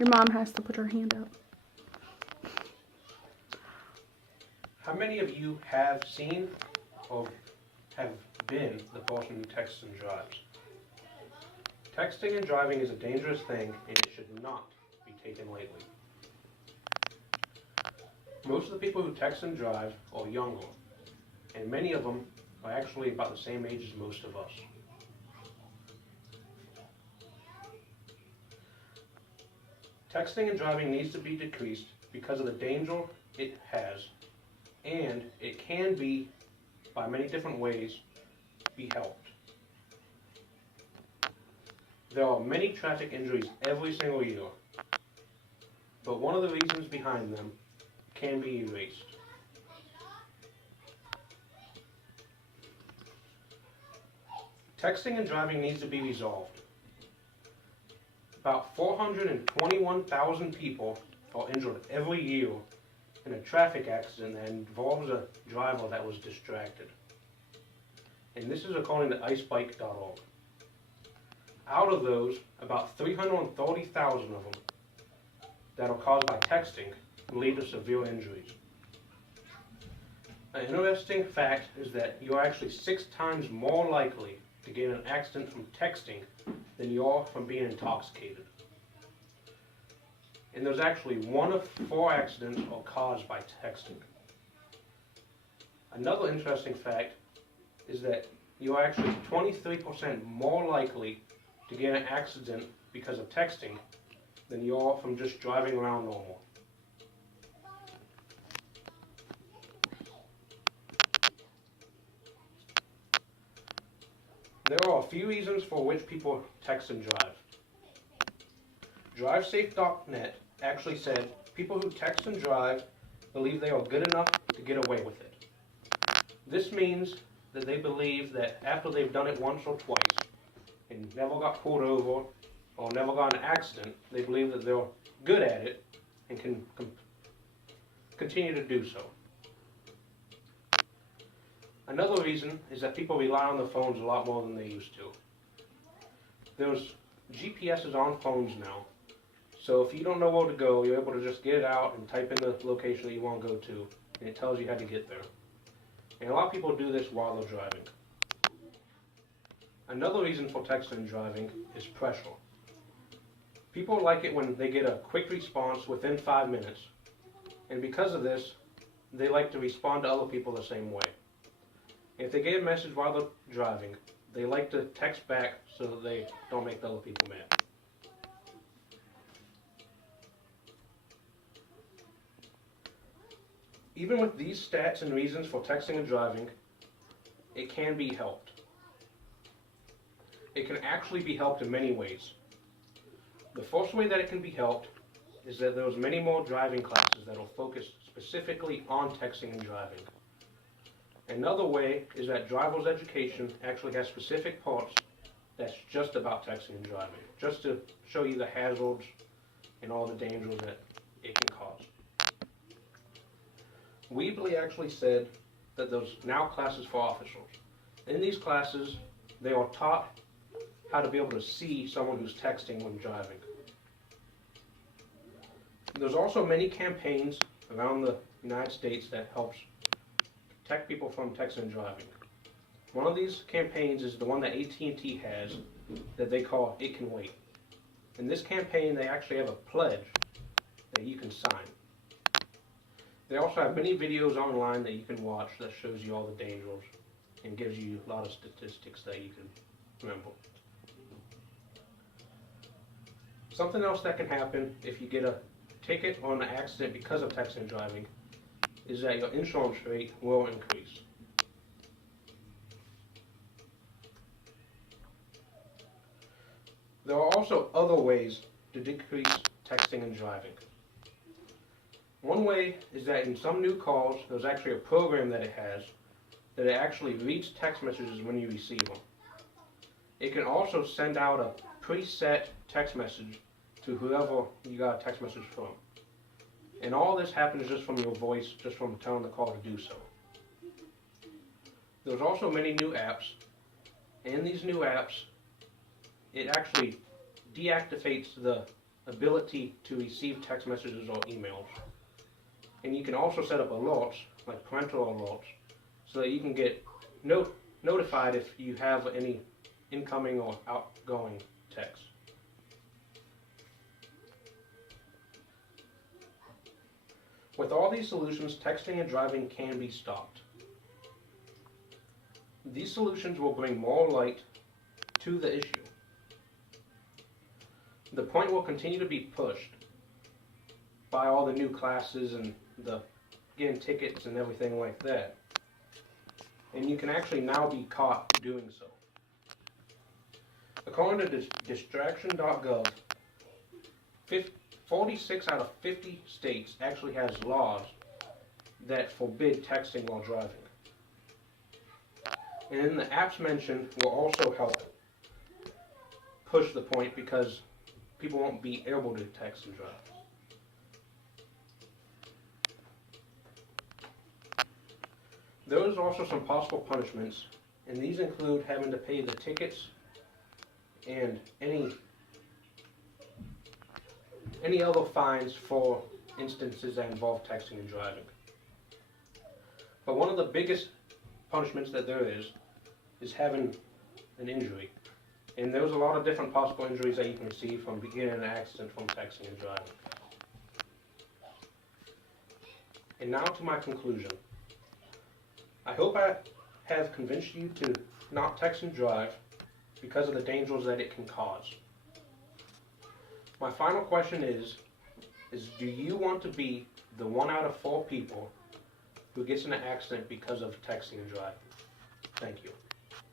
Your mom has to put her hand up. How many of you have seen or have been the person who texts and drives? Texting and driving is a dangerous thing, and it should not be taken lightly. Most of the people who text and drive are younger, and many of them are actually about the same age as most of us. Texting and driving needs to be decreased because of the danger it has, and it can be, by many different ways, be helped. There are many traffic injuries every single year, but one of the reasons behind them can be erased. Texting and driving needs to be resolved. About 421,000 people are injured every year in a traffic accident that involves a driver that was distracted. And this is according to icebike.org. Out of those, about 330,000 of them that are caused by texting lead to severe injuries. An interesting fact is that you're actually 6 times more likely to get in an accident from texting than you are from being intoxicated. And there's actually 1 of 4 accidents are caused by texting. Another interesting fact is that you're actually 23% more likely to get in an accident because of texting than you are from just driving around normal. There are a few reasons for which people text and drive. DriveSafe.net actually said people who text and drive believe they are good enough to get away with it. This means that they believe that after they've done it once or twice and never got pulled over or never got in an accident, they believe that they're good at it and can continue to do so. Another reason is that people rely on their phones a lot more than they used to. There's GPSs on phones now, so if you don't know where to go, you're able to just get it out and type in the location that you want to go to, and it tells you how to get there. And a lot of people do this while they're driving. Another reason for texting and driving is pressure. People like it when they get a quick response within 5 minutes, and because of this, they like to respond to other people the same way. If they get a message while they're driving, they like to text back so that they don't make the other people mad. Even with these stats and reasons for texting and driving, it can be helped. It can actually be helped in many ways. The first way that it can be helped is that there's many more driving classes that will focus specifically on texting and driving. Another way is that driver's education actually has specific parts that's just about texting and driving, just to show you the hazards and all the dangers that it can cause. Weebly actually said that there's now classes for officers. In these classes, they are taught how to be able to see someone who's texting when driving. There's also many campaigns around the United States that helps protect people from texting and driving. One of these campaigns is the one that AT&T has that they call It Can Wait. In this campaign, they actually have a pledge that you can sign. They also have many videos online that you can watch that shows you all the dangers and gives you a lot of statistics that you can remember. Something else that can happen if you get a ticket or an accident because of texting and driving is that your insurance rate will increase. There are also other ways to decrease texting and driving. One way is that in some new calls, there's actually a program that it has that it actually reads text messages when you receive them. It can also send out a preset text message to whoever you got a text message from. And all this happens just from your voice, just from telling the call to do so. There's also many new apps. In these new apps, it actually deactivates the ability to receive text messages or emails. And you can also set up alerts, like parental alerts, so that you can get notified if you have any incoming or outgoing text. With all these solutions, texting and driving can be stopped. These solutions will bring more light to the issue. The point will continue to be pushed by all the new classes and the getting tickets and everything like that. And you can actually now be caught doing so. According to distraction.gov, 46 out of 50 states actually has laws that forbid texting while driving. And then the apps mentioned will also help push the point because people won't be able to text and drive. There is also some possible punishments, and these include having to pay the tickets and any other fines for instances that involve texting and driving. But one of the biggest punishments that there is having an injury. And there's a lot of different possible injuries that you can receive from beginning an accident from texting and driving. And now to my conclusion. I hope I have convinced you to not text and drive because of the dangers that it can cause. My final question is do you want to be the 1 out of 4 people who gets in an accident because of texting and driving? Thank you.